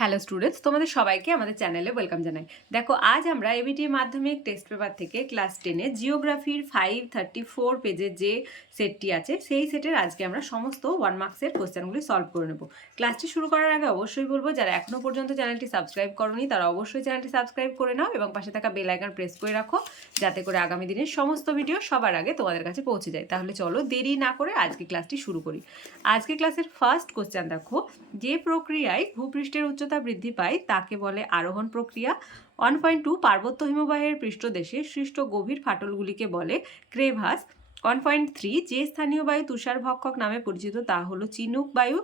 Hello students তোমাদের সবাইকে আমাদের চ্যানেলে ওয়েলকাম জানাই। দেখো, আজ আমরা এবিটি মাধ্যমিক টেস্ট পেপার থেকে ক্লাস টেনে জিওগ্রাফির ফাইভ থার্টি ফোর পেজের যে সেটটি আছে, সেই সেটের আজকে আমরা সমস্ত ওয়ান মার্কসের কোশ্চেনগুলি সলভ করে নেব। ক্লাসটি শুরু করার আগে অবশ্যই বলব, যারা এখনও পর্যন্ত চ্যানেলটি সাবস্ক্রাইব করনি, তারা অবশ্যই চ্যানেলটি সাবস্ক্রাইব করে নাও এবং পাশে থাকা বেল আইকন প্রেস করে রাখো, যাতে করে আগামী দিনের সমস্ত ভিডিও সবার আগে তোমাদের কাছে পৌঁছে যায়। তাহলে চলো দেরি না করে আজকে ক্লাসটি শুরু করি। আজকে ক্লাসের ফার্স্ট কোশ্চেন দেখো, যে প্রক্রিয়ায় ভূপৃষ্ঠের উচ্চতা বৃদ্ধি পায়, তাকে বলে আরোহণ প্রক্রিয়া। ওয়ান পয়েন্ট টু, পার্বত্য হিমবাহের পৃষ্ঠদেশে সৃষ্ট গভীর ফাটলগুলিকে বলে ক্রেভাস। ওয়ান পয়েন্ট থ্রি, যে স্থানীয় বায়ু তুষার ভক্ষক নামে পরিচিত, তা হলো চিনুক বায়ু।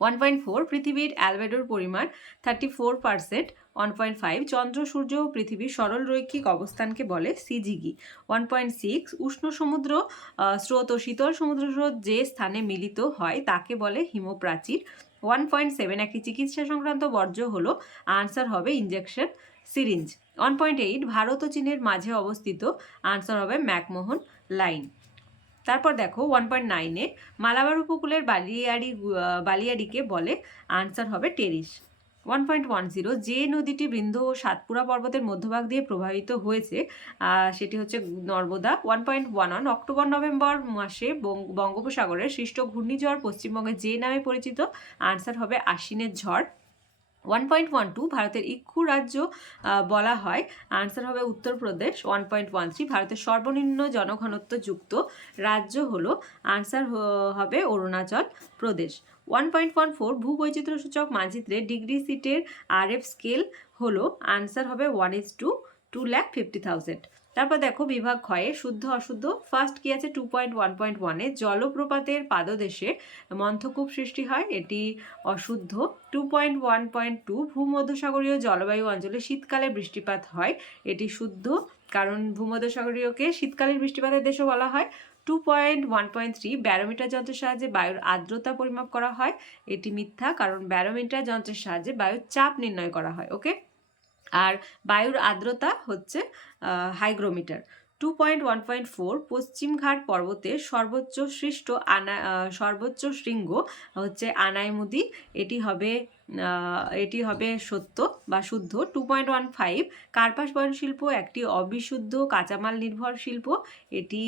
ওয়ান পয়েন্ট ফোর, পৃথিবীর অ্যালবেডোর পরিমাণ, thirty four percent. One point five, চন্দ্র, সূর্য ও পৃথিবীর সরল রৈখিক অবস্থানকে বলে সিজিগি। ওয়ান পয়েন্ট সিক্স, উষ্ণ সমুদ্র স্রোত ও শীতল সমুদ্র স্রোত যে স্থানে মিলিত হয়, তাকে বলে হিমপ্রাচীর। ওয়ান পয়েন্ট সেভেন একটি চিকিৎসা সংক্রান্ত বর্জ্য হলো আনসার হবে injection syringe one point eight Bharat ও চীনের মাঝে অবস্থিত আনসার হবে ম্যাকমোহন লাইন। তারপর দেখো ওয়ান পয়েন্ট নাইনে মালাবার উপকূলের বালিয়াড়ি বালিয়াড়িকে বলে আনসার হবে টেরিস ওয়ান পয়েন্ট ওয়ান জিরো যে নদীটি বৃন্দ ও সাতপুরা পর্বতের মধ্যভাগ দিয়ে প্রবাহিত হয়েছে সেটি হচ্ছে Narmada one point one one October, November মাসে বঙ্গ- বঙ্গোপসাগরের সৃষ্ট ঘূর্ণিঝড় পশ্চিমবঙ্গে যে নামে পরিচিত আনসার হবে আশ্বিনের ঝড়। ওয়ান পয়েন্ট ওয়ান টু ভারতের ইক্ষু রাজ্য বলা হয়। আনসার হবে Uttar Pradesh one point one three ভারতের সর্বনিম্ন জনঘনত্ব যুক্ত রাজ্য হলো আনসার হবে Arunachal Pradesh. One point one four ভূবৈচিত্র্য সূচক মানচিত্রে ডিগ্রি সিটের আর এফ স্কেল হলো আনসার হবে one is to two lakh fifty thousand তারপর দেখো বিভাগ ক্ষয়ে শুদ্ধ অশুদ্ধ ফার্স্ট কি আছে? টু পয়েন্ট ওয়ান পয়েন্ট ওয়ানে জলপ্রপাতের পাদদেশে মন্থকূপ সৃষ্টি হয়, এটি অশুদ্ধ। Two point one point two ভূমধ্যসাগরীয় জলবায়ু অঞ্চলে শীতকালে বৃষ্টিপাত হয়, এটি শুদ্ধ। কারণ ভূমধ্যসাগরীয়কে শীতকালীন বৃষ্টিপাতের দেশও বলা হয়। Two point one point three barometer যন্ত্রের সাহায্যে বায়ুর আর্দ্রতা পরিমাপ করা হয়, এটি মিথ্যা। কারণ ব্যারোমিটার যন্ত্রের সাহায্যে বায়ুর চাপ নির্ণয় করা হয় ওকে আর বায়ুর আর্দ্রতা হচ্ছে hygrometer. Two point one point four Paschimghat পর্বতের সর্বোচ্চ সৃষ্ট আনা সর্বোচ্চ শৃঙ্গ হচ্ছে আনাইমুদি। এটি হবে এটি হবে সত্য বা শুদ্ধ। টু পয়েন্ট ওয়ান ফাইভ কার্পাস বয়ন শিল্প একটি অবিশুদ্ধ কাঁচামাল নির্ভর শিল্প। এটি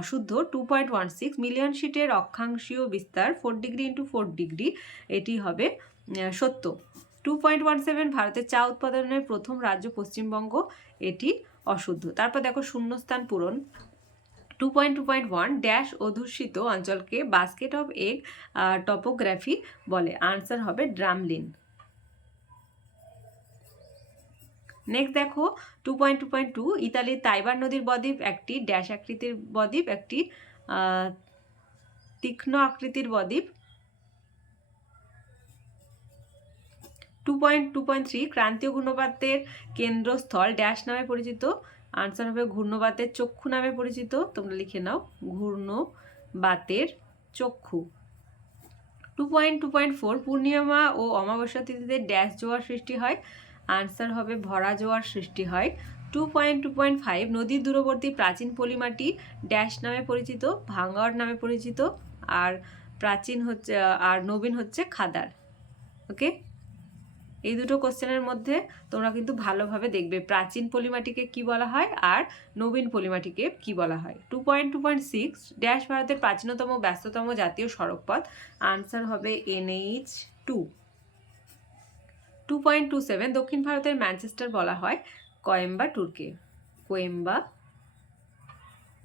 অশুদ্ধ two point one six million শিটের অক্ষাংশীয় বিস্তার four degree into four degree এটি হবে সত্য। টু পয়েন্ট ওয়ান সেভেন ভারতের চা উৎপাদনের প্রথম রাজ্য পশ্চিমবঙ্গ, এটি অশুদ্ধ। তারপর দেখো শূন্যস্থান পূরণ। Two point two point one dash অধূষিত অঞ্চলকে বাস্কেট অফ এগ টপোগ্রাফি বলে। আনসার হবে ড্রামলিন নেক্সট দেখো two point two point two ইতালির তাইবার নদীর বদ্বীপ, একটি ড্যাশ আকৃতির বদ্বীপ, একটি তীক্ষ্ণ আকৃতির বদ্বীপ। Two point two point three ক্রান্তীয় ঘূর্ণপাতের কেন্দ্রস্থল ড্যাশ নামে পরিচিত। আনসার হবে ঘূর্ণবাতের চক্ষু নামে পরিচিত। তোমরা লিখে নাও ঘূর্ণবাতের চক্ষু। Two point two point four পূর্ণিমা ও অমাবস্যা তিথিতে ড্যাশ জোয়ার সৃষ্টি হয়। আনসার হবে ভরা জোয়ার সৃষ্টি হয়। Two point two point five নদীর দূরবর্তী প্রাচীন পলিমাটি ড্যাশ নামে পরিচিত, ভাঙ্গাওয়ার নামে পরিচিত, আর প্রাচীন হচ্ছে, আর নবীন হচ্ছে খাদার। ওকে এই দুটো কোশ্চেনের মধ্যে তোমরা কিন্তু ভালোভাবে দেখবে প্রাচীন পলিমাটিকে কি বলা হয় আর নবীন পলিমাটিকে কি বলা হয়। Two point two point six dash ভারতের প্রাচীনতম ব্যস্ততম জাতীয় সড়কপথ। আনসার হবে NH two two point two seven দক্ষিণ ভারতের ম্যানচেস্টার বলা হয় কয়েম্বা টুরকে কোয়েম্বা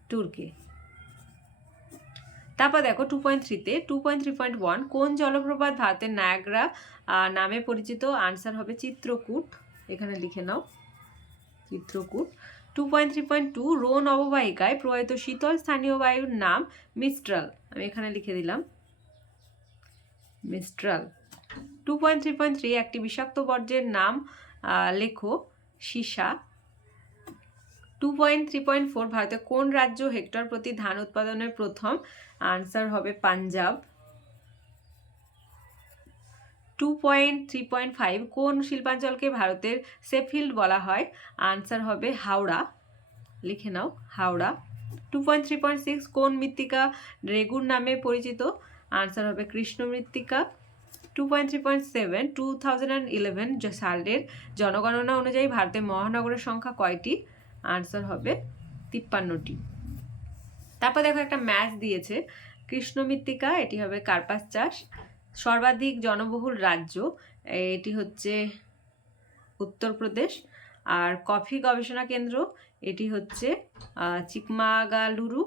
টুরকে তারপর দেখো টু পয়েন্ট থ্রিতে two point three point one কোন জলপ্রপাত ভারতের নায়াগ্রা নামে পরিচিত? আনসার হবে চিত্রকূট। এখানে লিখে নাও। Chitrakoot. Two point three point two Rhone অববাহিকায় প্রবাহিত শীতল স্থানীয় বায়ুর নাম মিস্ট্রাল। আমি এখানে লিখে দিলাম। Mistral. Two point three point three একটি বিষাক্ত বর্জ্যের নাম লেখো, সীসা। Two point three point four ভারতে কোন রাজ্য হেক্টর প্রতি ধান উৎপাদনের প্রথম আনসার হবে Punjab? Two point three point five কোন শিল্পাঞ্চলকে ভারতের সেফিল্ড বলা হয়? আনসার হবে হাওড়া। লিখে নাও, Howrah. Two point three point six কোন মৃত্তিকা রেগুর নামে পরিচিত? আনসার হবে কৃষ্ণ মৃত্তিকা। Two point three point seven two thousand and eleven সালের জনগণনা অনুযায়ী ভারতের মহানগরের সংখ্যা কয়টি? আনসার হবে তিপ্পান্নটি। তারপর দেখো একটা ম্যাচ দিয়েছে। কৃষ্ণ মৃত্তিকা এটি হবে কার্পাস চাষ। সর্বাধিক জনবহুল রাজ্য, এটি হচ্ছে উত্তরপ্রদেশ। আর কফি গবেষণা কেন্দ্র, এটি হচ্ছে চিকমাগালুরু।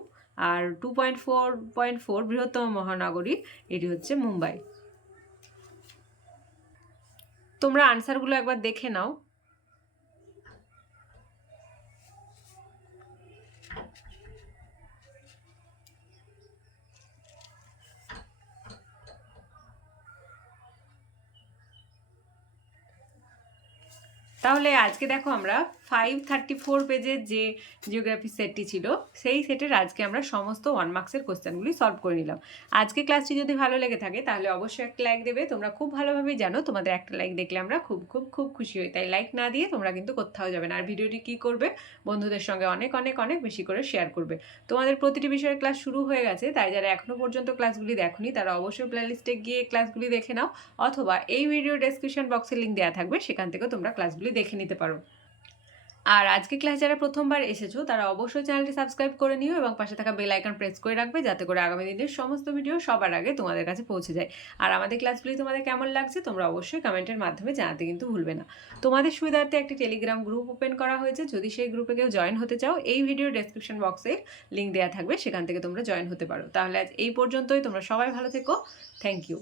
আর two point four point four বৃহত্তম মহানগরী, এটি হচ্ছে মুম্বাই। তোমরা আনসারগুলো একবার দেখে নাও। তাহলে আজকে দেখো আমরা ফাইভ থার্টি ফোর পেজের যে জিওগ্রাফি সেটটি ছিল, সেই সেটের আজকে আমরা সমস্ত ওয়ান মার্কসের কোশ্চেনগুলি সলভ করে নিলাম। আজকে ক্লাসটি যদি ভালো লেগে থাকে, তাহলে অবশ্যই একটা লাইক দেবে। তোমরা খুব ভালোভাবেই জানো, তোমাদের একটা লাইক দেখলে আমরা খুব খুব খুব খুশি হই। তাই লাইক না দিয়ে তোমরা কিন্তু কোথাও যাবে না। আর ভিডিওটি কী করবে, বন্ধুদের সঙ্গে অনেক অনেক অনেক বেশি করে শেয়ার করবে। তোমাদের প্রতিটি বিষয়ের ক্লাস শুরু হয়ে গেছে, তাই যারা এখনও পর্যন্ত ক্লাসগুলি দেখোনি, তারা অবশ্যই প্লেলিস্টে গিয়ে ক্লাসগুলি দেখে নাও, অথবা এই ভিডিও ডেসক্রিপশন বক্সে লিঙ্ক দেওয়া থাকবে, সেখান থেকেও তোমরা ক্লাসগুলি দেখে নিতে পারো। আর আজকে ক্লাস যারা প্রথমবার এসেছ, তারা অবশ্যই চ্যানেলটি সাবস্ক্রাইব করে নিও এবং পাশে থাকা বেল আইকন প্রেস করে রাখবে যাতে করে আগামী দিনের সমস্ত ভিডিও সবার আগে তোমাদের কাছে পৌঁছে যায়। আর আমাদের ক্লাসগুলি তোমাদের কেমন লাগছে, তোমরা অবশ্যই কমেন্টের মাধ্যমে জানাতে কিন্তু ভুলবে না। তোমাদের সুবিধার্থে একটি টেলিগ্রাম গ্রুপ ওপেন করা হয়েছে। যদি সেই গ্রুপে কেউ জয়েন হতে চাও, এই ভিডিও ডেসক্রিপশন বক্সে লিঙ্ক দেওয়া থাকবে, সেখান থেকে তোমরা জয়েন হতে পারো। তাহলে আজ এই পর্যন্তই। তোমরা সবাই ভালো থেকো। Thank you